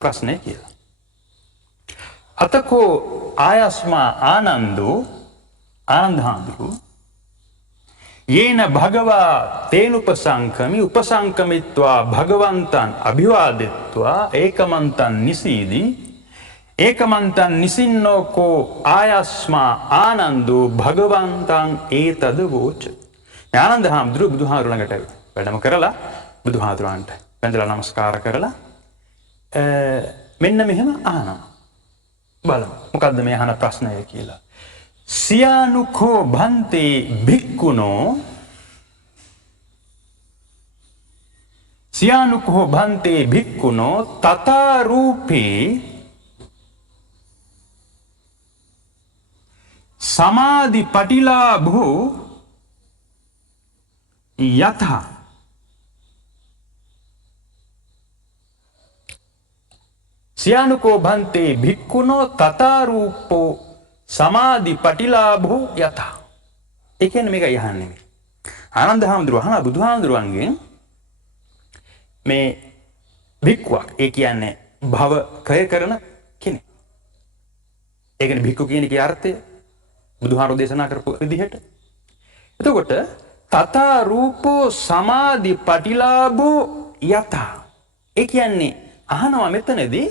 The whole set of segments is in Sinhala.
ප්‍රශ්නය කියලා. අතකෝ ආයස්මා ආනන්දෝ ආනන්ද හාමුදුරුවෝ යේන භගවා තේනුපසංකමි උපසංකමිත්වා භගවන්තං අභිවාදෙත්වා ඒකමන්තං නිසීදී ඒකමන්තං නිසින්නෝකෝ ආයස්මා ආනන්දෝ භගවන්තං ඒතද වෝච. ආනන්ද හාමුදුරුවෝ බුදුහාමුදුරුවෝ ළඟට වැඩම කරලා බුදුහාමුදුරුවන්ට වැඳලා නමස්කාර කරලා මෙන්න මෙහෙම අහනවා. බලමු මොකද්ද මේ අහන ප්‍රශ්නය කියලා. සියානුකෝ භන්තේ භික්ඛුනෝ සියානුකෝ භන්තේ භික්ඛුනෝ තථා රූපේ සමාධි පටිලාභෝ යතහ සියානුකෝ භන්තේ භික්ඛුනෝ තථා රූපෝ සමාධි පටිලාභෝ යතහ. ඒ කියන්නේ මේක යහන්නේ මේ. ආනන්ද හාමුදුරුවෝ අහන බුදුහාමුදුරුවන්ගෙන් මේ භික්ඛුවක් ඒ කියන්නේ භව කය කරන කෙනෙක්. ඒ කියන්නේ භික්ඛු කියන එකේ අර්ථය බුදුහාමුදුරුවෝ දේශනා කරපු විදිහට. එතකොට තථා රූපෝ සමාධි පටිලාභෝ යතහ. ඒ කියන්නේ අහනවා මෙතනදී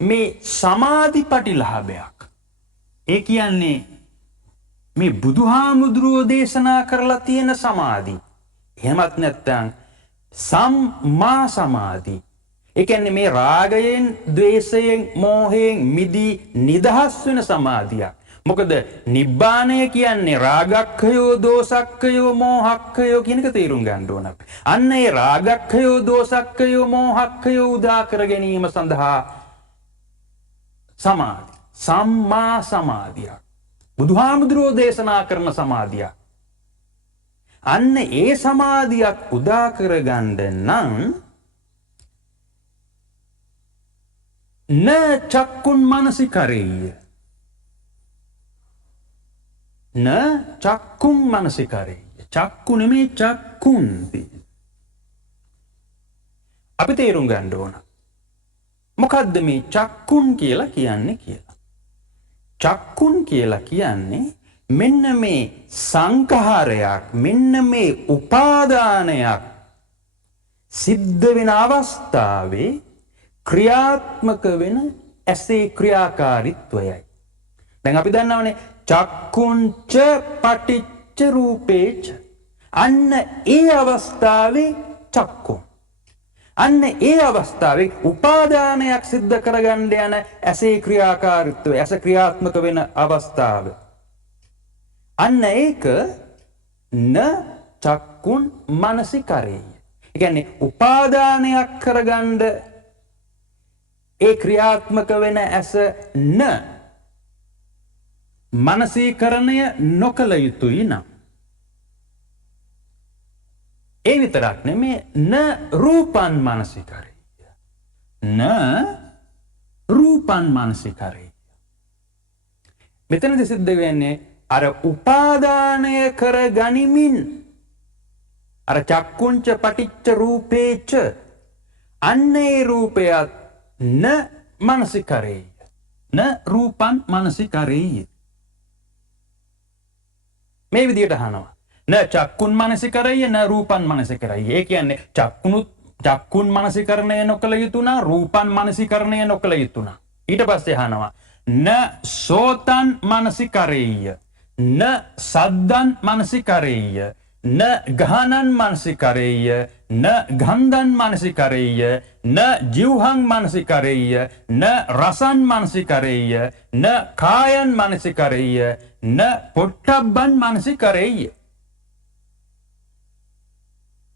මේ සමාධි පටිලාභයක්. ඒ කියන්නේ මේ බුදුහාමුදුරුවෝ දේශනා කරලා තියෙන සමාධි. එහෙමත් නැත්නම් සම්මා සමාධි. ඒ කියන්නේ මේ රාගයෙන්, ද්වේෂයෙන්, මෝහයෙන් මිදී නිදහස් වෙන සමාධියක්. මොකද නිබ්බාණය කියන්නේ රාගක්ඛයෝ, දෝසක්ඛයෝ, මෝහක්ඛයෝ කියන එක තේරුම් ගන්න ඕන අපි. අන්න ඒ රාගක්ඛයෝ, දෝසක්ඛයෝ, මෝහක්ඛයෝ උදා කර ගැනීම සඳහා සමාධි සම්මා සමාධියක්. බුදුහාමුදුරුවෝ දේශනා කරන සමාධියක්. අන්න ඒ සමාධියක් උදා කරගන්න නම් න චක්කුන් මනසිකරෙය්‍ය න චක්කුන් මනසිකරෙය්‍ය චක්කු නෙමේ චක්කුන්. අපි තේරුම් ගන්න ඕන මොකද්ද මේ චක්කුන් කියලා කියන්නේ කියලා. චක්කුන් කියලා කියන්නේ මෙන්න මේ සංඛාරයක්, මෙන්න මේ උපාදානයක් සිද්ධ වෙන අවස්ථාවේ ක්‍රියාත්මක වෙන ඇසේ ක්‍රියාකාරීත්වයයි. දැන් අපි දන්නවනේ චක්කුංච පටිච්ච රූපේච. අන්න ඒ අවස්ථාවේ චක්කුන්. අන්න ඒ අවස්ථාවේ උපාදානයක් සිද්ධ කරගන්න යන ඇසේ ක්‍රියාකාරීත්වය, ඇස ක්‍රියාත්මක වෙන අවස්ථාව. අන්න ඒක න චක්කුන් මනසිකරෙය්‍ය. ඒ කියන්නේ උපාදානයක් කරගන්න ඒ ක්‍රියාත්මක වෙන ඇස න මනසීකරණය නොකළ යුතුයි නම්. ඒ විතරක් නෙමේ න රූපන් මනසිකරෙය්‍ය. න රූපන් මනසිකරෙය්‍ය. මෙතනදී සිද්ධ වෙන්නේ අර උපාදානය කර ගනිමින් අර චක්කුංච පටිච්ච රූපේච අන්න ඒ රූපයත් න මනසිකරෙය්‍ය. න රූපන් මනසිකරෙය්‍ය. මේ විදිහට අහනවා. න චක්කුන් මනසිකරෙය්‍ය න රූපන් මනසිකරෙය්‍ය. ඒ කියන්නේ චක්කුන් මනසිකරණය නොකළ යුතු නා, රූපන් මනසිකරණය නොකළ යුතු නා. ඊට පස්සේ අහනවා න සෝතන් මනසිකරෙය්‍ය න සද්දන් මනසිකරෙය්‍ය න ගහනන් මනසිකරෙය්‍ය න ගන්ධන් මනසිකරෙය්‍ය න ජීවහං මනසිකරෙය්‍ය න රසං මනසිකරෙය්‍ය න කායං මනසිකරෙය්‍ය න පොට්ටබ්බං මනසිකරෙය්‍ය.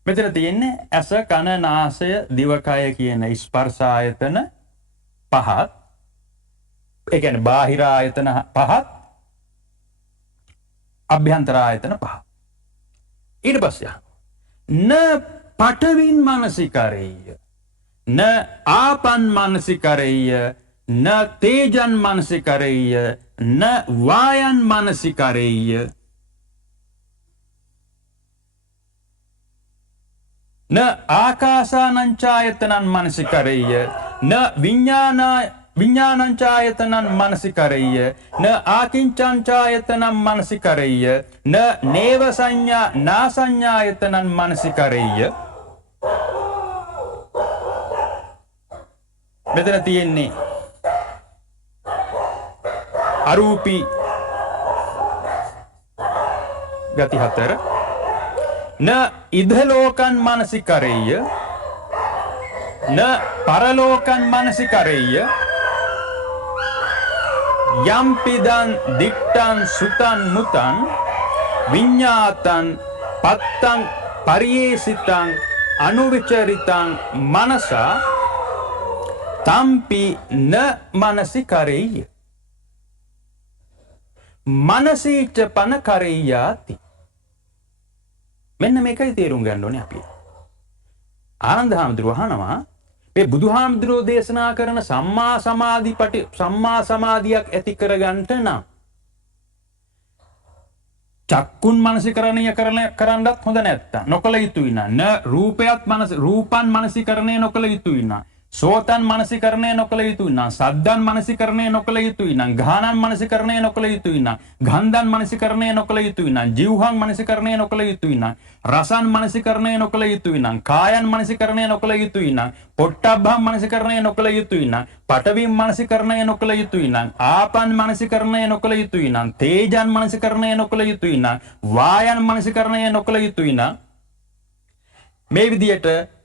මෙතන තියෙන්නේ ඇස, කන, නාසය, දිවකය කියන ස්පර්ශ ආයතන පහත්. ඒ කියන්නේ බාහිර ආයතන පහත්, අභ්‍යන්තර ආයතන පහත්. ඊට පස්සේ න පඨවින් මනසිකරෙය්‍ය න ආපන් මනසිකරෙය්‍ය න තේජන් මනසිකරෙය්‍ය න වායන් මනසිකරෙය්‍ය න ආකාසානං ඡායතනං මනසිකරෙය්‍ය න විඥානංචායතනං මනසිකරෙය්‍ය න ආකින්චංචායතනං මනසිකරෙය්‍ය න නේව සංඥා නා සංඥායතනං මනසිකරෙය්‍ය. මෙතන තියෙන්නේ අරූපී ගති හතර. න ඉදලෝකං මනසිකරෙය්‍ය න පරලෝකං මනසිකරෙය්‍ය යම්පිදං දික්ටං සුතං මුතං විඤ්ඤාතං පත්තං පරියේසිතං අනුවිචරිතං මනසා තම්පි න මනසිකරෙය්‍ය මනසීච පන කරෙය්‍යාති. මෙන්න මේකයි තේරුම් ගන්න ඕනේ අපි. ආනන්ද හාමුදුරුවෝ අහනවා මේ බුදුහාමුදුරුවෝ දේශනා කරන සම්මා සමාධියක් ඇති කරගන්නට නම් චක්කුන් මනසිකරණය කරන්නත් හොඳ නැත්තම් නොකල යුතුයි න රූපන් මනසිකරණය නොකල යුතුයි න සෝතන් මනසිකරණය නොකල යුතුයි නම් සද්දන් මනසිකරණය නොකල යුතුයි නම් ගානන් මනසිකරණය නොකල යුතුයි නම් ගන්ධන් මනසිකරණය නොකල යුතුයි නම් ජීවහන් මනසිකරණය නොකල යුතුයි නම් රසන් මනසිකරණය නොකල යුතුයි නම් කායන් මනසිකරණය නොකල යුතුයි නම් පොට්ටබ්බන් මනසිකරණය නොකල යුතුයි නම් පඨවි මනසිකරණය නොකල යුතුයි නම් ආපන් මනසිකරණය නොකල යුතුයි නම් තේජන් මනසිකරණය නොකල යුතුයි නම් වායන් මනසිකරණය නොකල යුතුයි නම් මේ විදියට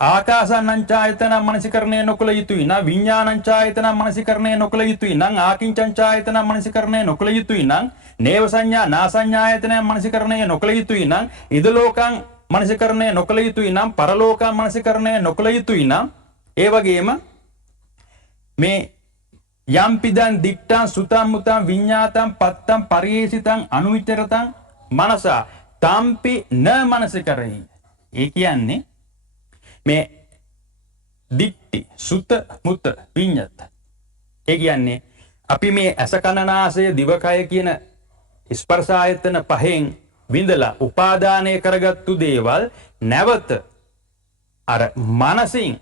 ආකාසානංචායතන මනසිකරණය නොකළ යුතුයි නම් විඥානංචායතන මනසිකරණය නොකළ යුතුයි නම් ආකින්චංචායතන මනසිකරණය නොකළ යුතුයි නම් නේව සංඥා නා සංඥායතන මනසිකරණය නොකළ යුතුයි නම් ඉද ලෝකං මනසිකරණය නොකළ යුතුයි නම් පරලෝකං මනසිකරණය නොකළ යුතුයි නම් ඒ වගේම මේ යම්පිදං දික්ඨං සුතං මුතං විඤ්ඤාතං පත්තං පරියේසිතං අනුවිචරතං මනසා තම්පි න මනසිකරෙය්‍ය. ඒ කියන්නේ මේ දික්ටි සුත මුත විඤ්ඤාත. ඒ කියන්නේ අපි මේ ඇස කන නාසය දිවකය කියන ස්පර්ශ ආයතන පහෙන් විඳලා උපාදානය කරගත්තු දේවල් නැවත අර මනසින්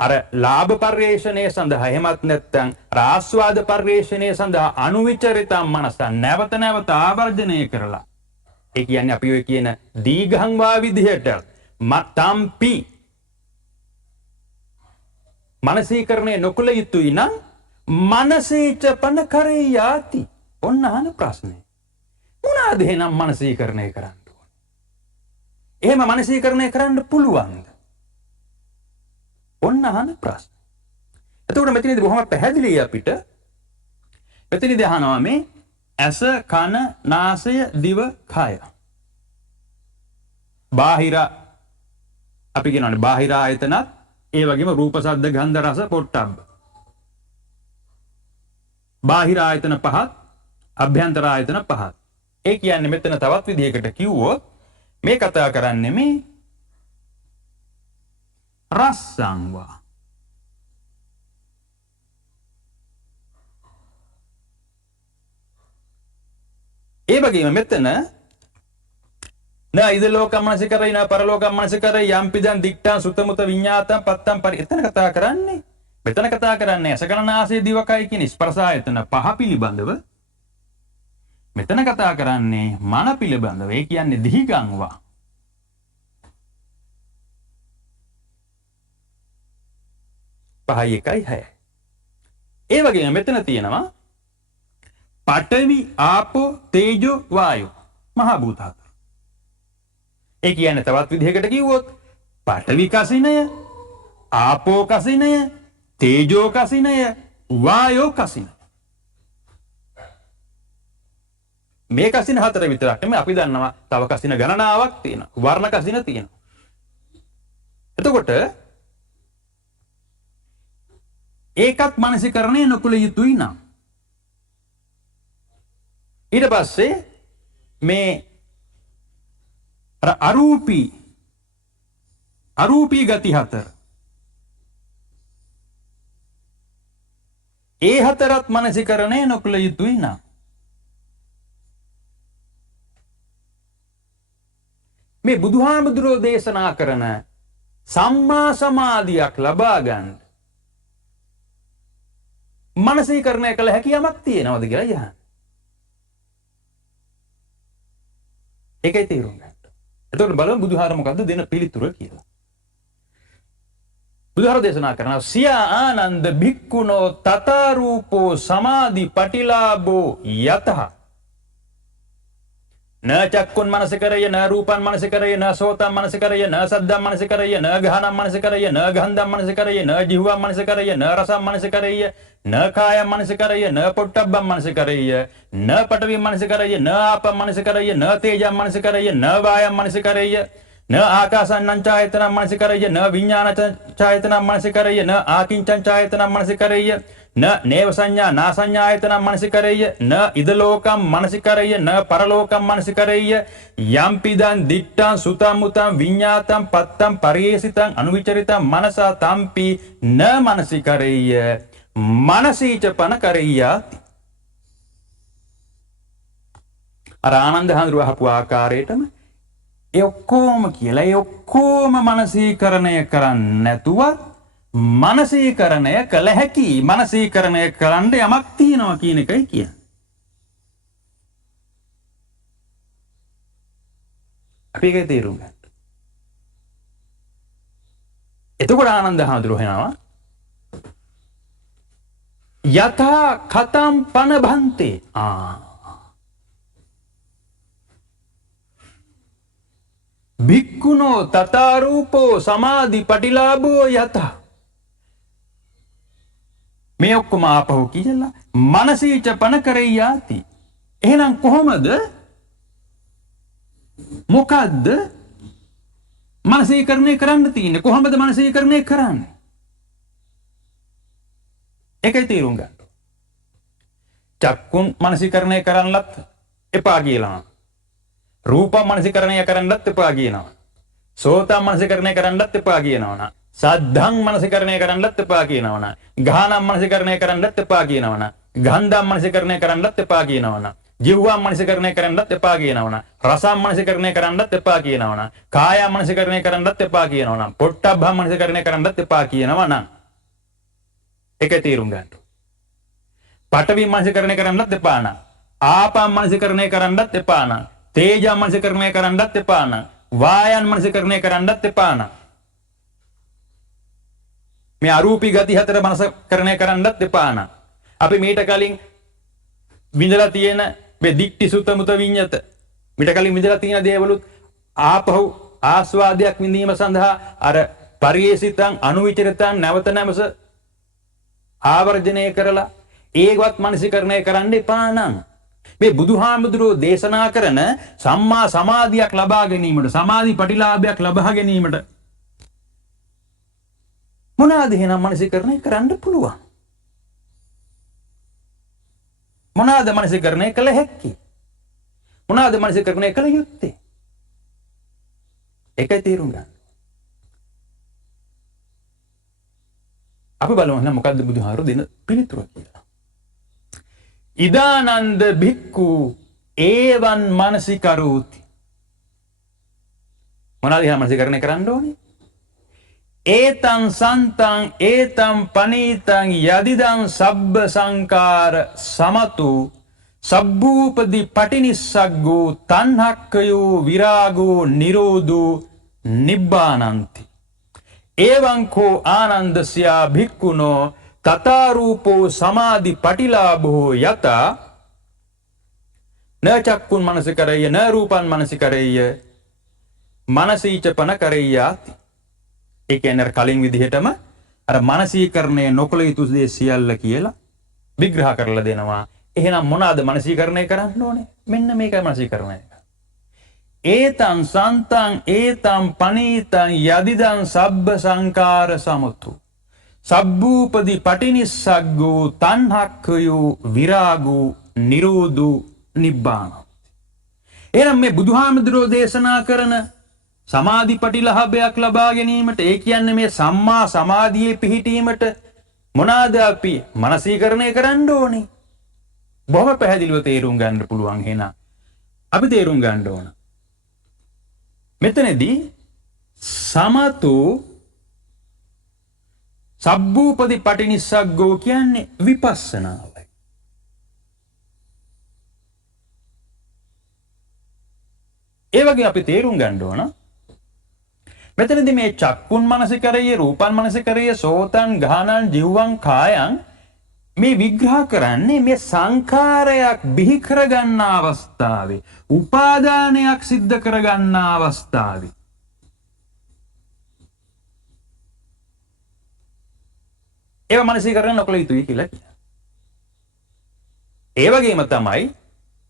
අර ලාභ පරිේශණය සඳහා එහෙමත් නැත්නම් ආස්වාද පරිේශණය සඳහා අනුවිචරිතම් මනස නැවත නැවත ආවර්ජනය කරලා ඒ කියන්නේ අපි ඔය කියන දීඝං වා විදිහට මතම්පි මනසීකරණය නොකළ යුතුයි නම් මනසීච පන කරෙය්‍යාති. ඔන්න අහන ප්‍රශ්නේ. මොනවාද එහෙනම් මනසීකරණය කරන්න ඕනේ? එහෙම මනසීකරණය කරන්න පුළුවන්ද? ඔන්න අහන ප්‍රශ්න. එතකොට මෙතනදී බොහොම පැහැදිලි අපිට මෙතනදී අහනවා මේ ඇස කන නාසය දිව කය. බාහිර අපි කියනවානේ බාහිර ආයතනත් ඒ වගේම රූප ශබ්ද ගන්ධ රස පොට්ටබ්බ. බාහිර ආයතන පහත් අභ්‍යන්තර ආයතන පහත්. ඒ කියන්නේ මෙතන තවත් විදිහකට කිව්වොත් මේ කතා කරන්නේ මේ රස්සංවා ඒ වගේම මෙතන න ඉද ලෝකම් මනසිකරයි න පරලෝකම් මනසිකරයි යම්පිදං දික්ඨං සුතමුත විඤ්ඤාතං පත්තං පරි. එතන කතා කරන්නේ මෙතන කතා කරන්නේ අසකරණාසය දිවකයි කියන ස්පර්ශ ආයතන පහ පිළිබඳව. මෙතන කතා කරන්නේ මන පිළිබඳව. ඒ කියන්නේ දිහිගංවා. පහයි එකයි 6. ඒ වගේම මෙතන තියෙනවා පඨවි ආපෝ තේජෝ වායෝ මහ භූත හතර. ඒ කියන්නේ තවත් විදිහකට කිව්වොත් පඨවි කසිනය, ආපෝ කසිනය, තේජෝ කසිනය, වායෝ කසිනය. මේ කසින හතර විතරක් නෙමෙයි අපි දන්නවා තව කසින ගණනාවක් තියෙනවා. වර්ණ කසින තියෙනවා. එතකොට ඒකත් මානසිකරණය නොකළ යුතුයි නම් ඊට පස්සේ මේ අරූපී ගති හතර ඒ හතරත් මානසිකරණය නොකළ යුතුයි නම් මේ බුදුහාමුදුරෝ දේශනා කරන සම්මා සමාධියක් ලබා ගන්න මනසීකරණය කළ හැකි යමක් තියෙනවද කියලා යහන්. ඒකයි තේරුම් ගන්න. එතකොට බලමු බුදුහාර මොකද්ද දෙන පිළිතුර කියලා. බුදුහාර දේශනා කරනවා සියා ආනන්ද භික්ඛුනෝ තතරූපෝ සමාධි පටිලාභෝ යතහ न चक्कुन मनसिकरय न रूपन मनसिकरय न सोतम मनसिकरय न सद्दम मनसिकरय न गहनम मनसिकरय न गंधम मनसिकरय न जिह्वा मनसिकरय न रसम मनसिकरय न कायम मनसिकरय न पुट्टब्बम मनसिकरय न पटवी मनसिकरय न आपम मनसिकरय न तेजम मनसिकरय न वायम मनसिकरय न आकाशं चायतनं मनसिकरय न विज्ञान चायतनं मनसिकरय न आकिंचन चायतनं मनसिकरय न नेव संज्ञा ना संज्ञायतनं मनसिकरय न इदलोकं मनसिकरय न परलोकं मनसिकरय यम्पिदं दिट्टं सुतं मुतं विज्ञातं पत्तं पर्येसितं अनुविचरितं मनसा तम्पि न मनसिकरय मनसी च पनकरय्याति. අර ආනන්ද හඳුරු අහපු ආකාරයටම ඒ ඔක්කොම කියලා ඒ ඔක්කොම මනසීකරණය කරන්නේ නැතුවත් මනසීකරණය කළ හැකි මනසීකරණය කරන්න යමක් තියෙනවා කියන එකයි කියන්නේ. අපි ඒක තේරුම් ගන්න. එතකොට ආනන්ද හඳුරු වෙනවා යථා කතම් පන භන්තේ භික්ඛුනෝ තතරූපෝ සමාධි පටිලාභෝ යතහ. මේ ඔක්කොම ආපහු කියලා මනසීච පන කරෙයාති. එහෙනම් කොහොමද මොකද්ද මනසීකරණය කරන්න තියෙන්නේ? කොහොමද මනසීකරණය කරන්නේ? ඒකයි තේරුම් ගන්න. චක්කුන් මනසීකරණය කරන්නත් එපා කියලා. රූපම් මනසීකරණය කරන්නත් එපා කියනවා. සෝතම් මනසීකරණය කරන්නත් එපා කියනවා. සද්ධං මනසීකරණය කරන්නත් එපා කියනවා. ගානම් මනසීකරණය කරන්නත් එපා කියනවා. ගන්ධම් මනසීකරණය කරන්නත් එපා කියනවා. ජීවම් මනසීකරණය කරන්නත් එපා කියනවා. රසම් මනසීකරණය කරන්නත් එපා කියනවා. කායම් මනසීකරණය කරන්නත් එපා කියනවා. පොට්ටබ්බම් මනසීකරණය කරන්නත් එපා කියනවා නම් ඒක තේරුම් ගන්න. පඨවි මනසීකරණය කරන්නත් එපා නම් ආපම් මනසීකරණය කරන්නත් එපා නම් තේජම් මනසීකරණය කරන්නත් එපා නම් වායන් මනසීකරණය කරන්නත් එපා නම් මේ අරූපී ගති හතර මනසීකරණය කරන්නත් එපා නම් අපි මීට කලින් විඳලා තියෙන මේ දික්ටි සුත මුත විඤ්ඤත මීට කලින් විඳලා තියෙන දේවලුත් ආපහු ආස්වාදයක් විඳීම සඳහා අර පරිේසිතං අනුවිචරිතං නැවත නැමස ආවර්ජනය කරලා ඒවත් මනසීකරණය කරන්න එපා නම් මේ බුදුහාමුදුරුවෝ දේශනා කරන සම්මා සමාධියක් ලබා ගැනීමට සමාධි ප්‍රතිලාභයක් ලබා ගැනීමට මොනවාද එහෙනම් මනසීකරණය කරන්න පුළුවන්? මොනවාද මනසීකරණය කළ හැක්කේ? මොනවාද මනසීකරණය කළ යුත්තේ? ඒකයි තේරුම් ගන්න. අපි බලමු නම් මොකද්ද බුදුහාරු දෙන පිළිතුර කියලා. ඉදානන්ද භික්ඛු ඒවන් මනසිකරෝති. මොනවාද එහෙනම් මනසීකරණය කරන්න ඕනේ? ඒතං සන්තං ඒතං පනීතං යදිදං සබ්බ සංකාර සමතු සබ්බූපදි පටිනිස්සග්ගෝ තණ්හක්ඛයෝ විරාගෝ නිරෝධෝ නිබ්බානන්ති. එවං කෝ ආනන්දස්යා භික්ඛුනෝ තතරූපෝ සමාධි පටිලාභෝ යත න චක්කුන් මනසිකරය න රූපන් මනසිකරය මනසීච පන කරෙයාති. ඒ කියන්නේ කලින් විදිහටම අර මනසීකරණය නොකළ යුතු දේ සියල්ල කියලා විග්‍රහ කරලා දෙනවා. එහෙනම් මොනවාද මනසීකරණය කරන්න ඕනේ? මෙන්න මේකයි මනසීකරණය. ඒතං සන්තං ඒතං පනීතං යදිදං සබ්බ සංකාර සමුතු සබ්බූපදි පටිනිස්සග්ගෝ තණ්හක්ඛයෝ විරාගෝ නිරෝධෝ නිබ්බාන. එහෙනම් මේ බුදුහාමුදුරෝ දේශනා කරන සමාධි ප්‍රතිලාභයක් ලබා ගැනීමට ඒ කියන්නේ මේ සම්මා සමාධියේ පිහිටීමට මොනවාද අපි මනසීකරණය කරන්න ඕනේ? බොහොම පැහැදිලිව තේරුම් ගන්න පුළුවන්. එහෙනම් අපි තේරුම් ගන්න ඕන මෙතනදී සමතු සබ්බූපදි පටිනිස්සග්ගෝ කියන්නේ විපස්සනාවයි. ඒ වගේ අපි තේරුම් ගන්න ඕන මෙතනදී මේ චක්කුන් මනසිකරයේ රූපන් මනසිකරයේ සෝතන් ගානන් ජීවං කායං මේ විග්‍රහ කරන්නේ මේ සංඛාරයක් බිහි කරගන්න අවස්ථාවේ උපාදානයක් සිද්ධ කරගන්න අවස්ථාවේ ඒව මනසිකරණ නොකළ යුතුයි කියලා කියනවා. ඒ වගේම තමයි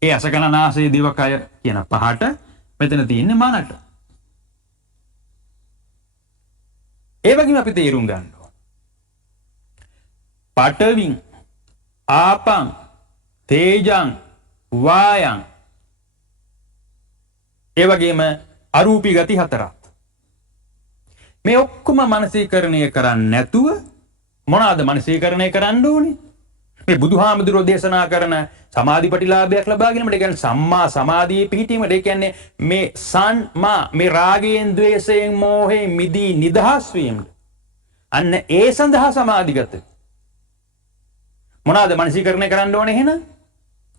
ඒ අසකනාසය දිවකය කියන පහට මෙතන තියෙන්නේ මනට. ඒ වගේම අපි තේරුම් ගන්න ඕන. පඨවින් ආපං තේජං වායං ඒ වගේම අරූපී ගති හතරක්. මේ ඔක්කොම මනසීකරණය කරන්නේ නැතුව මොනවාද මනසීකරණය කරන්න ඕනේ? මේ බුදුහාමුදුරෝ දේශනා කරන සමාධිපටිලාභයක් ලබාගෙන මේ කියන්නේ සම්මා සමාධියේ පිහිටීමට. ඒ කියන්නේ මේ සම්මා මේ රාගයෙන් ద్వේෂයෙන් මෝහයෙන් මිදී නිදහස් වීම. අන්න ඒ සඳහා සමාධිගත. මොනවාද මනසීකරණය කරන්න ඕනේ එහෙනම්?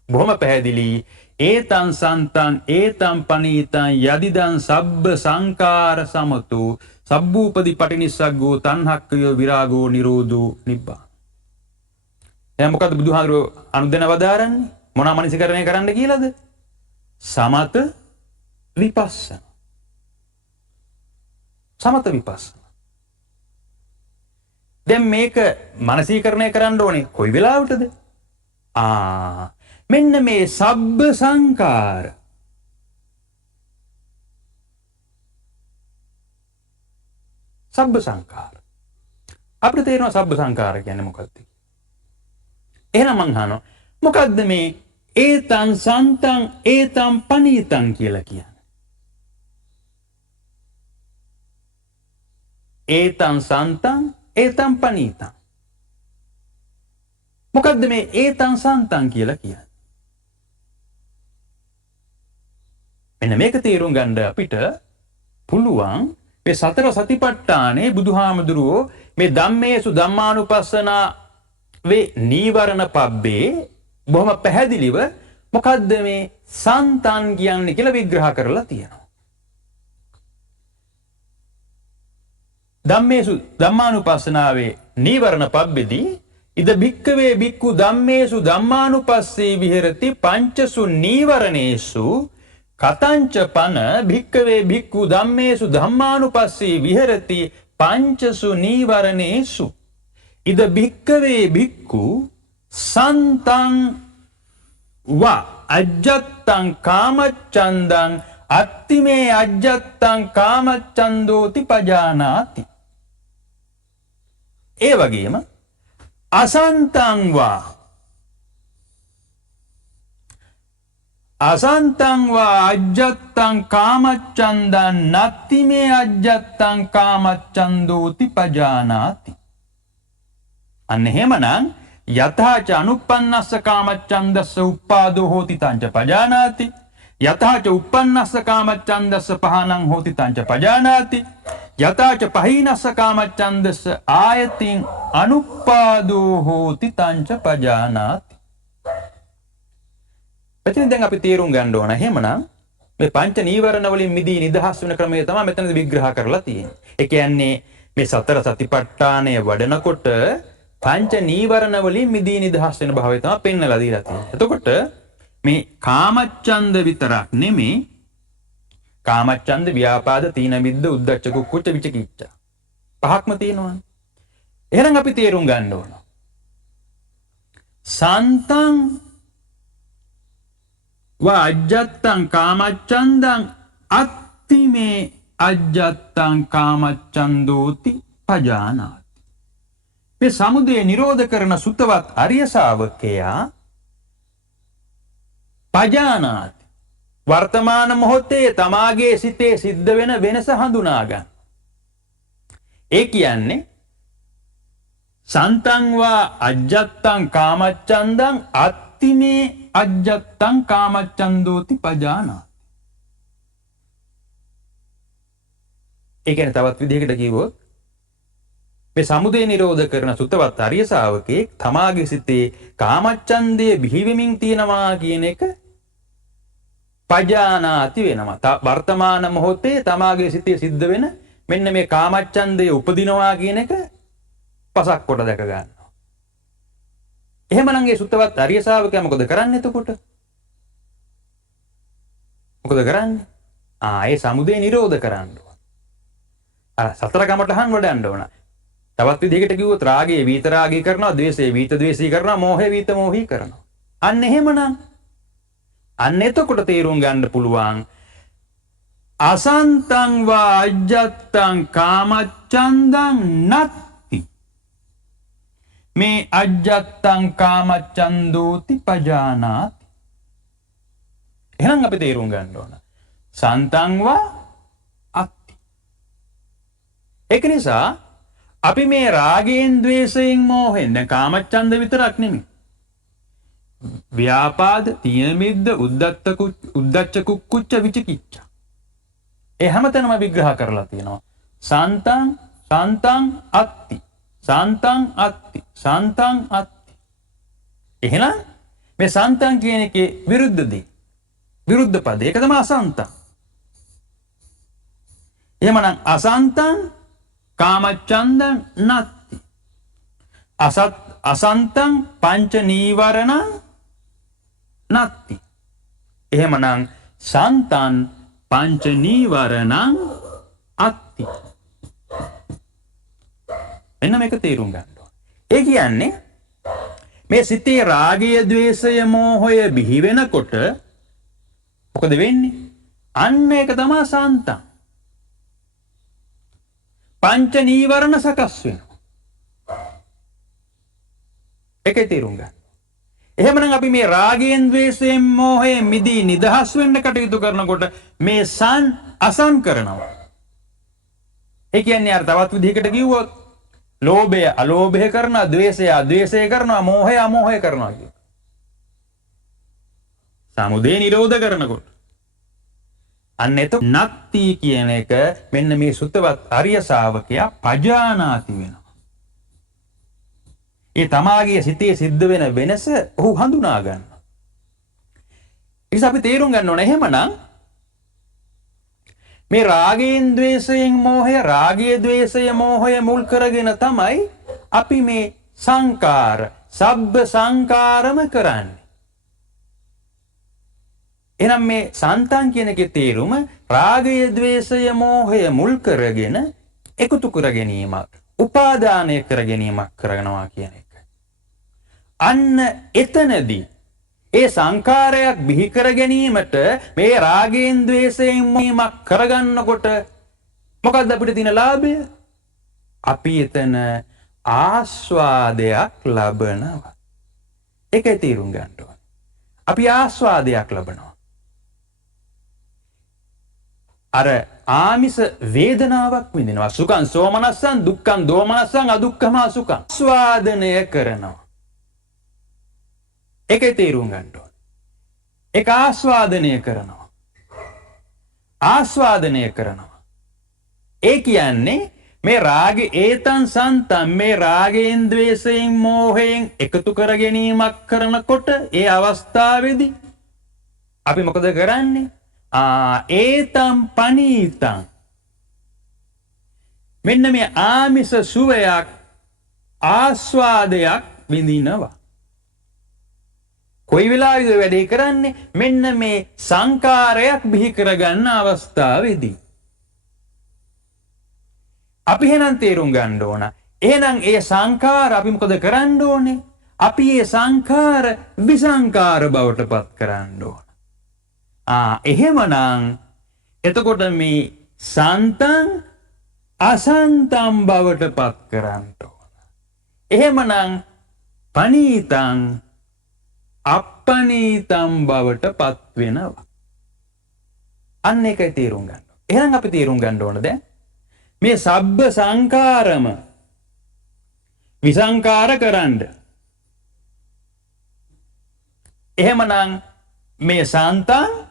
බොහොම පැහැදිලි. ඒතං සන්තං ඒතං පනීතං යදිදං සබ්බ සංකාර සමතු සබ්බූපදි පටිනිස්සග්ගෝ තණ්හක්ඛයෝ විරාගෝ නිරෝධෝ නිබ්බාන. එහෙනම් මොකද්ද බුදුහාමුදුරුවෝ අනුදැන වදාරන්නේ? මොනවා මනසිකරණය කරන්න කියලාද? සමත විපස්සනා. සමත විපස්සනා. දැන් මේක මනසීකරණය කරන්න ඕනේ කොයි වෙලාවටද? මෙන්න මේ සබ්බ සංකාර සබ්බ සංකාර අපිට තේරෙනවා සබ්බ සංකාර කියන්නේ මොකක්ද? එහෙනම් මං අහනවා මොකද්ද මේ ඒතං සන්තං ඒතං පනීතං කියලා කියන්නේ? ඒතං සන්තං ඒතං පනීතං මොකද්ද මේ ඒතං සන්තං කියලා කියන්නේ? මෙන්න මේක තේරුම් ගන්න අපිට පුළුවන් මේ සතර සතිපට්ඨානේ බුදුහාමුදුරුවෝ මේ ධම්මේසු ධම්මානුපස්සනා වේ නීවරණ පබ්බේ බොහොම පැහැදිලිව මොකද්ද මේ සන්තන් කියන්නේ කියලා විග්‍රහ කරලා තියෙනවා. ධම්මේසු ධම්මානුපස්සනාවේ නීවරණ පබ්බේදී ඉද භික්කවේ භික්ඛු ධම්මේසු ධම්මානුපස්සේ විහෙරති පංචසු නීවරණේසු කතංච පන භික්කවේ භික්ඛු ධම්මේසු ධම්මානුපස්සේ විහෙරති පංචසු නීවරණේසු ඉද භික්කවේ භික්ඛු සන්තං වා අජ්ජත්තං කාමච්ඡන්දං අත්තිමේ අජ්ජත්තං කාමච්ඡන්දෝති පජානාති. ඒ වගේම අසන්තං වා අජ්ජත්තං කාමච්ඡන්දං නත්තිමේ අජ්ජත්තං කාමච්ඡන්දෝති පජානාති. අන්න එහෙමනම් යථාච අනුප්පන්නස්ස කාමච්ඡන්දස්ස උප්පාදෝ හෝති තංච පජානාති යථාච උප්පන්නස්ස කාමච්ඡන්දස්ස පහනං හෝති තංච පජානාති යථාච පහීනස්ස කාමච්ඡන්දස්ස ආයතින් අනුප්පාදෝ හෝති තංච පජානාති. එතන දැන් අපි තේරුම් ගන්න ඕන එහෙමනම් මේ පංච නීවරණ වලින් මිදී නිදහස් වෙන ක්‍රමය තමයි මෙතනදී විග්‍රහ කරලා තියෙන්නේ. ඒ කියන්නේ මේ සතර සතිපට්ඨානය වඩනකොට පංච නීවරණ වලින් මිදී නිදහස් වෙන භාවය තමයි පෙන්වලා දීලා තියෙන්නේ. එතකොට මේ කාමච්ඡන්ද විතරක් නෙමේ කාමච්ඡන්ද ව්‍යාපාද තීන මිද්ද උද්ධච්ච කුක්කුච්ච විචිකිච්ඡා පහක්ම තියෙනවානේ. එහෙනම් අපි තේරුම් ගන්න ඕන සන්තං වා අජ්ජත්තං කාමච්ඡන්දං අත්තිමේ අජ්ජත්තං කාමච්ඡන්දෝති පජානාති. මේ සමුදය නිරෝධ කරන සුතවත් අරිය ශාවකයා පජානාති වර්තමාන මොහොතේ තමාගේ සිතේ සිද්ධ වෙන වෙනස හඳුනා ගන්න. ඒ කියන්නේ සන්තං වා අජ්ජත්තං කාමච්ඡන්දං අත්තිමේ අජ්ජත්තං කාමච්ඡන්දෝති පජානාති. ඒ කියන්නේ තවත් විදිහකට කිව්වොත් මේ සමුදය නිරෝධ කරන සුතවත් ආර්ය ශාවකේ තමාගේ සිතේ කාමච්ඡන්දය බිහිවෙමින් තියෙනවා කියන එක පජානාති වෙනවා. වර්තමාන මොහොතේ තමාගේ සිතේ සිද්ධ වෙන මෙන්න මේ කාමච්ඡන්දය උපදිනවා කියන එක පසක් කොට දැක ගන්නවා. එහෙමනම් ඒ සුතවත් ආර්ය ශාවකයා මොකද කරන්නේ එතකොට? මොකද කරන්නේ? ඒ සමුදය නිරෝධ කරන්න ඕන. අර සතර කමටහන් වඩන්න ඕන. තවත් විදිහකට කිව්වොත් රාගයේ විත රාගී කරනවා, ද්වේෂයේ විත ද්වේෂී කරනවා, මෝහයේ විත මෝහී කරනවා. අන්න එහෙමනම් අන්න එතකොට තේරුම් ගන්න පුළුවන් අසන්තං වා අජ්ජත්තං කාමච්ඡන්දං නත්ති. මේ අජ්ජත්තං කාමච්ඡන්දෝති පජානාති. එහෙනම් අපි තේරුම් ගන්න ඕන සන්තං වා අත්ති. ඒක නිසා අපි මේ රාගයෙන් ද්වේෂයෙන් මෝහෙන් දැන් කාමච්ඡන්ද විතරක් නෙමෙයි. ව්‍යාපාද, තීන මිද්ද, උද්ධච්ච කුක්කුච්ච විචිකිච්ඡා. ඒ හැමතැනම විග්‍රහ කරලා තියෙනවා. සන්තං අත්ති. සන්තං අත්ති. සන්තං අත්ති. එහෙනම් මේ සන්තං කියන එකේ විරුද්ධ දේ. විරුද්ධ පද. ඒක තමයි අසන්තං. එහෙමනම් අසන්තං කාමච්ඡන්දං නත්ති. අසන්තං පංච නීවරණං නත්ති. එහෙමනම් සන්තං පංච නීවරණං අත්ති. එන්න මේක තේරුම් ගන්න ඕන. ඒ කියන්නේ මේ සිතේ රාගය, ద్వේෂය, මෝහය බිහි වෙනකොට මොකද වෙන්නේ? අන්න ඒක තමයි සන්තං. පංච නීවරණ සකස් වෙනවා. ඒකේ තේරුම් ගන්න. එහෙමනම් අපි මේ රාගයෙන්, ද්වේෂයෙන්, මෝහයෙන් මිදී නිදහස් වෙන්න කටයුතු කරනකොට මේ අසං කරනවා. ඒ කියන්නේ අර තවත් විදිහකට කිව්වොත් ලෝභය අලෝභය කරනවා, ද්වේෂය අද්වේෂය කරනවා, මෝහය අමෝහය කරනවා කියන. සමුදය නිරෝධ කරනකොට අන්න එතකොට නත්ති කියන එක මෙන්න මේ සුත්තවත් ආර්ය ශාවකයා පජානාති වෙනවා. ඒ තමාගේ සිතේ සිද්ධ වෙන වෙනස ඔහු හඳුනා ගන්නවා. ඒක අපි තේරුම් ගන්න ඕන. එහෙමනම් මේ රාගයෙන්, ද්වේෂයෙන්, මෝහය, රාගය, ද්වේෂය, මෝහය මුල් කරගෙන තමයි අපි මේ සංකාර, සබ්බ සංකාරම කරන්නේ. එහෙනම් මේ සන්තං කියන එකේ තේරුම රාගය, ද්වේෂය, මෝහය මුල් කරගෙන එකතු කර ගැනීමක්, උපාදානය කර ගැනීමක් කරනවා කියන එක. අන්න එතනදී ඒ සංකාරයක් බිහි කර ගැනීමට මේ රාගයෙන්, ද්වේෂයෙන් මොහොමක් කරගන්නකොට මොකක්ද අපිට තියෙන ලාභය? අපි එතන ආස්වාදයක් ලබනවා. ඒකයි තේරුම් ගන්න ඕනේ. අපි ආස්වාදයක් ලබනවා. අර ආමිස වේදනාවක් විඳිනවා. සුඛං සෝමනස්සං, දුක්ඛං දෝමනස්සං, අදුක්ඛම සුඛං. ආස්වාදනය කරනවා. ඒකේ තේරුම් ගන්න ඕනේ. ඒක ආස්වාදනය කරනවා. ආස්වාදනය කරනවා. ඒ කියන්නේ මේ රාගේ ඒතං සන්තං මේ රාගයෙන්, ද්වේෂයෙන්, මෝහයෙන් එකතු කර ගැනීමක් කරනකොට ඒ අවස්ථාවේදී අපි මොකද කරන්නේ? ඒතම් පනීතං මෙන්න මේ ආමිස සුවයක්, ආස්වාදයක් විඳිනවා. කොයි වෙලාවෙද වැඩේ කරන්නේ? මෙන්න මේ සංකාරයක් බිහි කරගන්න අවස්ථාවේදී. අපි එහෙනම් තේරුම් ගන්න ඕන. එහෙනම් ඒ සංකාර අපි මොකද කරන්න ඕනේ? අපි ඒ සංකාර විසංකාර බවට පත් කරන්න ඕන. එහෙමනම් එතකොට මේ සන්තං අසන්තම් බවට පත් කරන්න ඕන. එහෙමනම් පනීතං අපනීතම් බවට පත් වෙනවා. අන්න ඒකයි තේරුම් ගන්න. එහෙනම් අපි තේරුම් ගන්න ඕන දැන් මේ සබ්බ සංකාරම විසංකාර කරන්න. එහෙමනම් මේ සන්තං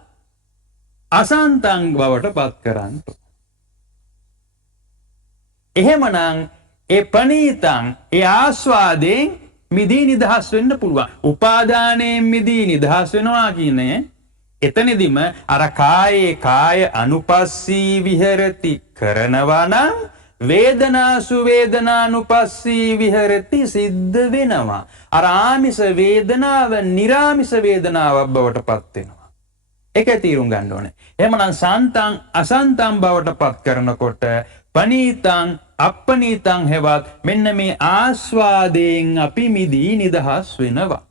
අසන්තං බවට පත් කරන්න. එහෙමනම් ඒ පනීතං ඒ ආස්වාදයෙන් මිදී නිදහස් වෙන්න පුළුවන්. උපාදානයෙන් මිදී නිදහස් වෙනවා කියන්නේ එතනදිම අර කායේ කාය අනුපස්සී විහෙරති කරනවා නම් වේදනාසු වේදනානුපස්සී විහෙරති සිද්ධ වෙනවා. අර ආමිස වේදනාව නිරාමිස වේදනාවක් බවට පත් වෙනවා. ඒකයි තීරුම් ගන්න ඕනේ. එහෙමනම් සන්තං අසන්තං බවට පත් කරනකොට පනීතං අපනීතං හෙවත් මෙන්න මේ ආස්වාදයෙන් අපි මිදී නිදහස් වෙනවා.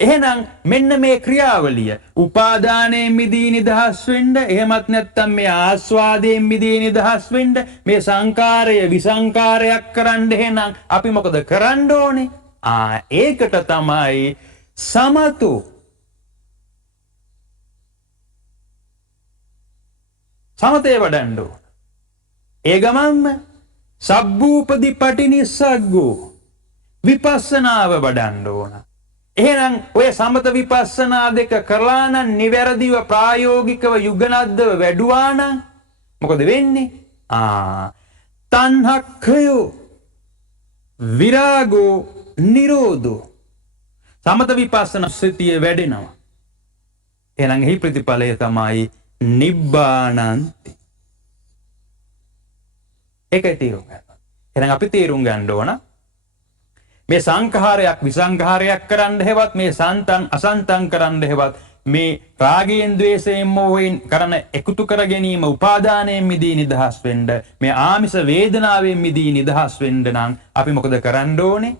එහෙනම් මෙන්න මේ ක්‍රියාවලිය උපාදානයෙන් මිදී නිදහස් වෙන්න, එහෙමත් නැත්නම් මේ ආස්වාදයෙන් මිදී නිදහස් වෙන්න, මේ සංකාරය විසංකාරයක් කරන්න එහෙනම් අපි මොකද කරන්න ඕනේ? ඒකට තමයි සමතු සමතේ වඩන්න ඕන. ඒ ගමන්ම සබ්බූපදි පටිනිස්සග්ගෝ විපස්සනාව වඩන්න ඕන. එහෙනම් ඔය සමත විපස්සනා දෙක කරලා නම් නිවැරදිව ප්‍රායෝගිකව යුගනද්දව වැඩුවා නම් මොකද වෙන්නේ? තණ්හක්ඛයෝ විරාගෝ නිරෝධෝ. සමත විපස්සනා සිතිය වැඩෙනවා. එහෙනම් එහි ප්‍රතිඵලය තමයි නිබ්බානන්ති. ඒකයි තේරුම් ගන්න. එහෙනම් අපි තේරුම් ගන්න ඕන මේ සංඛාරයක් විසංඛාරයක් කරන්න හැවත්, මේ සන්තං අසන්තං කරන්න හැවත්, මේ රාගයෙන් ද්වේෂයෙන් මොහෙන් කරන එකතු කර ගැනීම උපාදානයෙන් මිදී නිදහස් වෙන්න, මේ ආමිස වේදනාවෙන් මිදී නිදහස් වෙන්න නම් අපි මොකද කරන්න ඕනේ?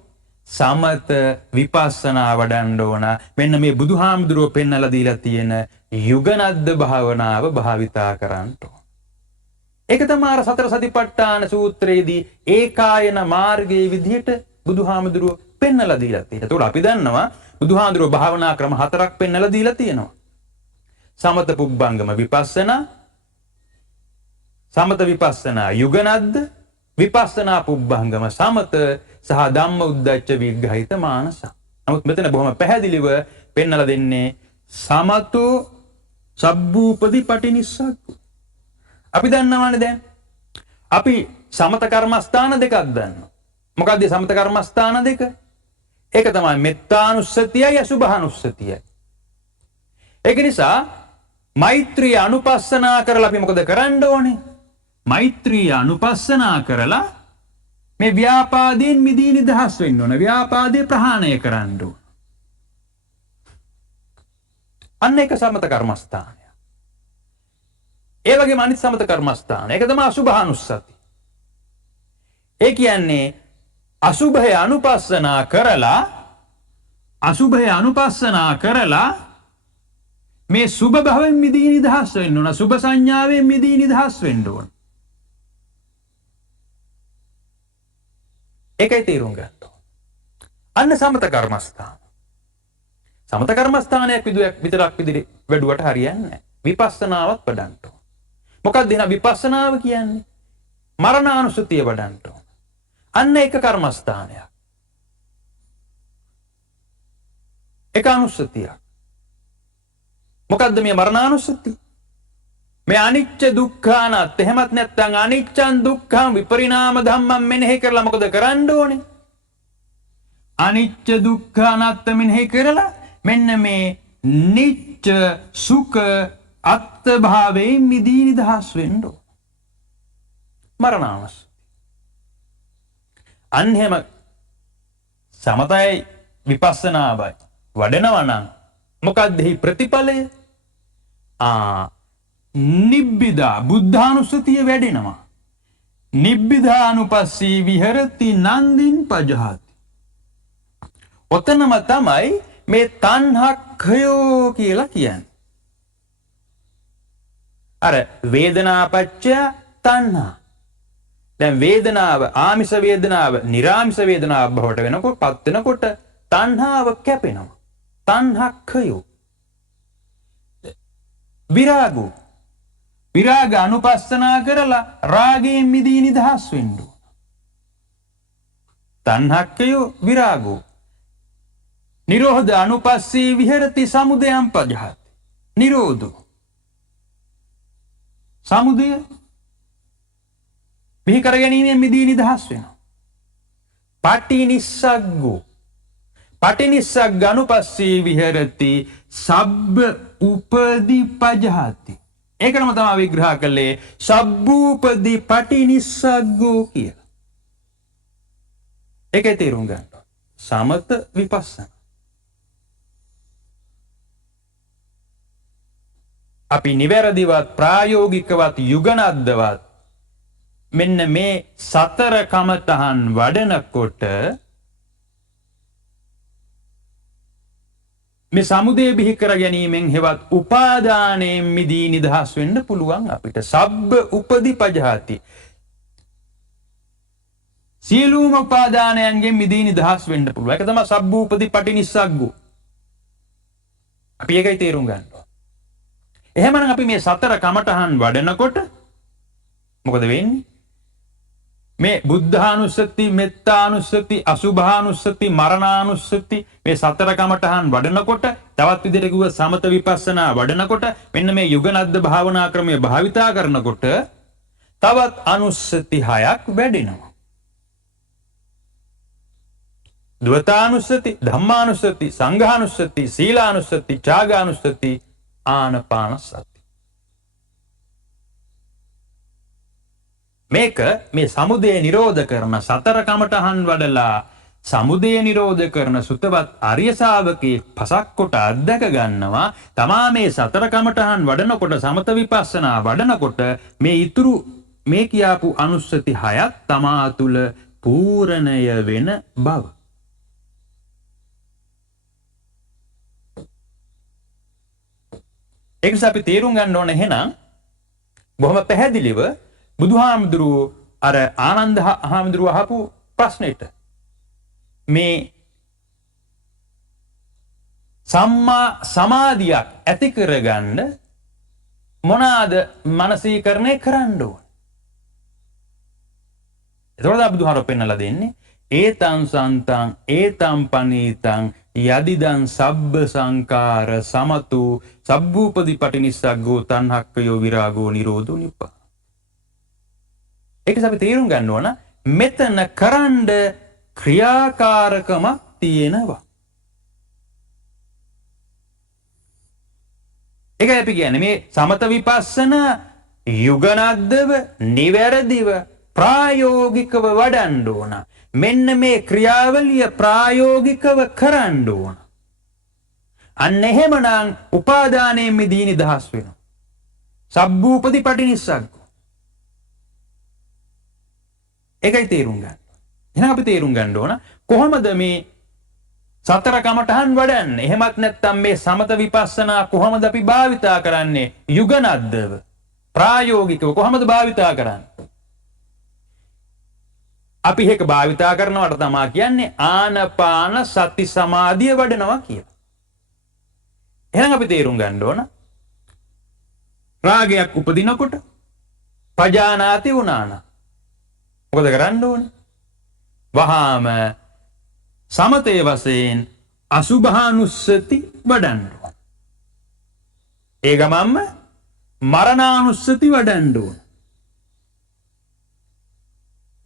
සමත විපස්සනා වඩන්න ඕන. මෙන්න මේ බුදුහාමුදුරුවෝ පෙන්නලා දීලා තියෙන යුගනද්ද භාවනාව භාවිතා කරන්න ඕන. ඒක තමයි අර සතර සතිපට්ඨාන සූත්‍රයේදී ඒකායන මාර්ගයේ විදිහට බුදුහාමුදුරුවෝ පෙන්නලා දීලා තියෙනවා. ඒතකොට අපි දන්නවා බුදුහාමුදුරුවෝ භාවනා ක්‍රම 4ක් පෙන්නලා දීලා තියෙනවා. සමත පුබ්බංගම විපස්සනා, සමත විපස්සනා යුගනද්ද, විපස්සනා පුබ්බංගම සමත සහ ධම්ම උද්දච්ච විග්‍රහිත මානස. නමුත් මෙතන බොහොම පැහැදිලිව පෙන්නලා දෙන්නේ සමතෝ සබ්බූපදි පටිනිස්සග්ගෝ. අපි දන්නවනේ දැන් අපි සමත කර්මස්ථාන දෙකක් දන්නවා. මොකක්ද සමත කර්මස්ථාන දෙක? ඒක තමයි මෙත්තානුස්සතියයි අසුභානුස්සතියයි. ඒක නිසා මෛත්‍රී අනුපස්සනා කරලා අපි මොකද කරන්න ඕනේ? මෛත්‍රී අනුපස්සනා කරලා මේ ව්‍යාපාදයෙන් මිදී නිදහස් වෙන්න ඕන. ව්‍යාපාදේ ප්‍රහාණය කරන්න ඕන. අන්න ඒක සමත කර්මස්ථානය. ඒ වගේම අනිත් සමත කර්මස්ථාන. ඒක තමයි අසුභානුස්සති. ඒ කියන්නේ අසුභය අනුපස්සනා කරලා මේ සුභ භවෙන් මිදී නිදහස් වෙන්න ඕන. සුභ සංඥාවෙන් මිදී නිදහස් වෙන්න ඕන. ඒකයි තේරුම් ගන්න ඕන. අන්න සමත කර්මස්ථාන. සමත කර්මස්ථානයක් විතරක් විදිහට වැඩුවට හරියන්නේ නැහැ. විපස්සනාවත් වඩන්න ඕන. මොකක්ද එහෙනම් විපස්සනාව කියන්නේ? මරණානුස්සතිය වඩන්න ඕන. අන්න ඒක කර්මස්ථානයක්. ඒක අනුස්සතියක්. මොකද්ද මේ මරණානුස්සතිය? මේ අනිච්ච දුක්ඛානත් එහෙමත් නැත්නම් අනිච්චං දුක්ඛං විපරිණාම ධම්මං මෙනෙහි කරලා මොකද කරන්න ඕනේ? අනිච්ච දුක්ඛානත් මෙනෙහි කරලා මෙන්න මේ නිච්ච සුඛ අත්ත භාවයෙන් මිදී නිදහස් වෙන්න ඕන. මරණානුස්සතිය. අන්න එහෙම සමතයි විපස්සනාවයි වඩනවා නම් මොකක්ද එහි ප්‍රතිඵලය? නිබ්බිදා බුද්ධානුස්සතිය වැඩෙනවා. නිබ්බිදානුපස්සී විහෙරති නන්දින් පජහති. ඔතනම තමයි මේ තණ්හක්ඛයෝ කියලා කියන්නේ. අර වේදනාපච්චය තණ්හා. දැන් වේදනාව ආමිෂ වේදනාව නිරාමිෂ වේදනාව බවට වෙනකොට පත් වෙනකොට තණ්හාව කැපෙනවා. තණ්හක්ඛයෝ. විරාගෝ. විරාග අනුපස්සනා කරලා රාගයෙන් මිදී නිදහස් වෙන්න ඕන. තණ්හක්ඛයෝ විරාගෝ. නිරෝධ අනුපස්සී විහෙරති සමුදයං පජහති. නිරෝධෝ. සමුදය බිහි කර ගැනීමෙන් මිදී නිදහස් වෙනවා. පටිනිස්සග්ගෝ පටිනිස්සග්ගනුපස්සී විහෙරති සබ්බ උපදීපජහති. ඒකම තමයි විග්‍රහ කළේ සබ්බූපදී පටිනිස්සග්ගෝ කියලා. ඒකේ තේරුම් ගන්න. සමත විපස්සනා. අපි නිවැරදිවත් ප්‍රායෝගිකවත් යුගනද්දවත් මෙන්න මේ සතර කමතහන් වඩනකොට මේ සමුදය බිහි කර ගැනීමෙන් හෙවත් උපාදානයෙන් මිදී නිදහස් වෙන්න පුළුවන් අපිට. සබ්බ උපදීපජහති. සියලුම උපාදානයන්ගෙන් මිදී නිදහස් වෙන්න පුළුවන්. ඒක තමයි සබ්බ උපදීපටිනිස්සග්ගෝ. අපි ඒකයි තේරුම් ගන්න. එහෙමනම් අපි මේ සතර කමඨහන් වඩනකොට මොකද වෙන්නේ? මේ බුද්ධානුස්සති, මෙත්තානුස්සති, අසුභානුස්සති, මරණානුස්සති මේ සතර කමඨහන් වඩනකොට තවත් විදිහට කිව්ව සමත විපස්සනා වඩනකොට මෙන්න මේ යුගනද්ද භාවනා ක්‍රමය භාවිතා කරනකොට තවත් අනුස්සති 6ක් වැඩෙනවා. ද්වතානුස්සති, ධම්මානුස්සති, සංඝානුස්සති, සීලානුස්සති, ත්‍යාගානුස්සති, ආනපානසති. මේක මේ සමුදය නිරෝධ කරන සතර කමඨහන් වඩලා සමුදය නිරෝධ කරන සුතවත් ආර්ය ශාවකේ පසක් කොට අධ්‍යක් ගන්නවා. තමා මේ සතර කමඨහන් වඩනකොට සමත විපස්සනා වඩනකොට මේ ඊතුරු මේ කියාපු අනුස්සති 6ක් තමා තුල පූර්ණය වෙන බව. ඒකස අපි තේරුම් ගන්න ඕන එහෙනම් බොහොම පැහැදිලිව බුදුහාමුදුරුවෝ අර ආනන්ද හාමුදුරුවෝ අහපු ප්‍රශ්නෙට මේ සම්මා සමාධියක් ඇති කරගන්න මොනවාද මනසීකරණය කරන්න ඕන? එතකොට බුදුහාරෝ පෙන්නලා දෙන්නේ ඒතං සන්තං ඒතං පනීතං යදිදං සබ්බ සංකාර සමතු සබ්බූපදී පටිනිස්සග්ගෝ තණ්හක්ඛයෝ විරාගෝ නිරෝධෝ නිප්පාන. ඒකස අපි තේරුම් ගන්න ඕන මෙතන කරන්න ක්‍රියාකාරකමක් තියෙනවා. ඒකයි අපි කියන්නේ මේ සමත විපස්සනා යුගනද්දව නිවැරදිව ප්‍රායෝගිකව වඩන්න ඕන. මෙන්න මේ ක්‍රියාවලිය ප්‍රායෝගිකව කරන්න ඕන. අන්න එහෙමනම් උපාදානයෙන් මිදී නිදහස් වෙනවා. සබ්බූපදී පටිනිස්සග්ගෝ. ඒකයි තේරුම් ගන්න. එහෙනම් අපි තේරුම් ගන්න ඕන කොහොමද මේ සතර කමඨහන් වඩන්නේ? එහෙමත් නැත්නම් මේ සමත විපස්සනා කොහොමද අපි භාවිතා කරන්නේ? යුගනද්දව ප්‍රායෝගිකව කොහොමද භාවිතා කරන්නේ? අපි ඒක භාවිතා කරනවට තමයි කියන්නේ ආනපාන සති සමාධිය වඩනවා කියලා. එහෙනම් අපි තේරුම් ගන්න ඕන රාගයක් උපදිනකොට පජානාති වුණාන මොකද කරන්න ඕනේ? වහාම සමතේ වශයෙන් අසුභානුස්සති වඩන්න ඕන. ඒ ගමන්ම මරණානුස්සති වඩන්න ඕන.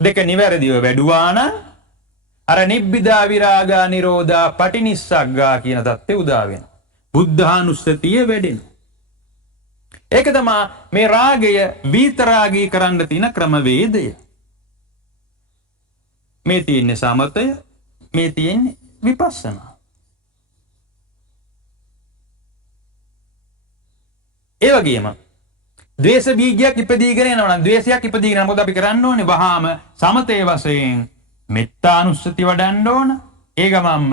දෙක නිවැරදිව වැඩුවා නම් අර නිබ්බිදා විරාගා නිරෝධා පටිනිස්සග්ගා කියන தත්ත්වය උදා වෙනවා. බුද්ධානුස්සතිය වැඩෙනවා. ඒක තමයි මේ රාගය විතරාගී කරන්න තියෙන ක්‍රමවේදය. මේ තියෙන්නේ සමතය, මේ තියෙන්නේ විපස්සනා. ඒ වගේම ද්වේෂ බීජයක් ඉපදීගෙන යනවා නම් ද්වේෂයක් ඉපදීගෙන මොකද අපි කරන්න ඕනේ? වහාම සමතේ වශයෙන් මෙත්තානුස්සති වඩන්න ඕන. ඒ ගමන්ම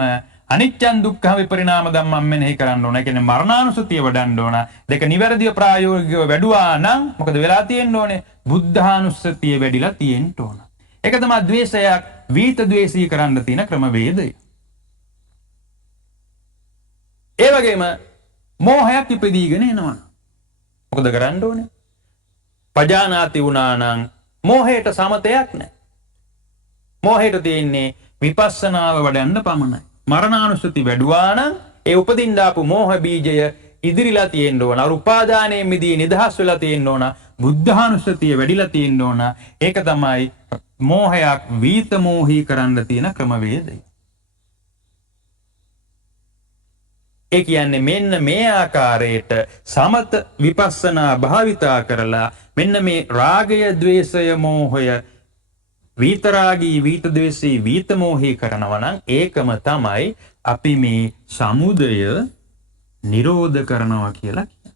අනිච්චං දුක්ඛ විපරිණාම ධම්මං මෙනෙහි කරන්න ඕන. ඒ කියන්නේ මරණානුස්සතිය වඩන්න ඕන. දෙක නිවැරදිව ප්‍රායෝගිකව වැඩුවා නම් මොකද වෙලා තියෙන්න ඕනේ? බුද්ධානුස්සතිය වැඩිලා තියෙන්න ඕන. ඒක තමයි ද්වේෂයක් වීත ද්වේෂී කරන්න තියෙන ක්‍රමවේදය. ඒ වගේම මෝහයක් ඉපදීගෙන එනවා. මොකද කරන්න ඕනේ? පජානාති වුණා නම් මෝහයට සමතයක් නැහැ. මෝහයට තියෙන්නේ විපස්සනාව වඩන්න පමණයි. මරණානුස්සති වැඩුවා නම් ඒ උපදින්න ආපු මෝහ බීජය ඉදිරිලා තියෙන්න ඕන. අර උපාදානයේ මිදී නිදහස් වෙලා තියෙන්න ඕන. බුද්ධානුස්සතිය වැඩිලා තියෙන්න ඕන. ඒක තමයි මෝහයක් වීත මෝහී කරන්න තියෙන ක්‍රමවේදය. ඒ කියන්නේ මෙන්න මේ ආකාරයට සමත විපස්සනා භාවිතා කරලා මෙන්න මේ රාගය, ద్వේෂය, මෝහය විතරාගී, විත ද්වේෂී, විත මෝහී කරනවා නම් ඒකම තමයි අපි මේ සමුදය නිරෝධ කරනවා කියලා කියන්නේ.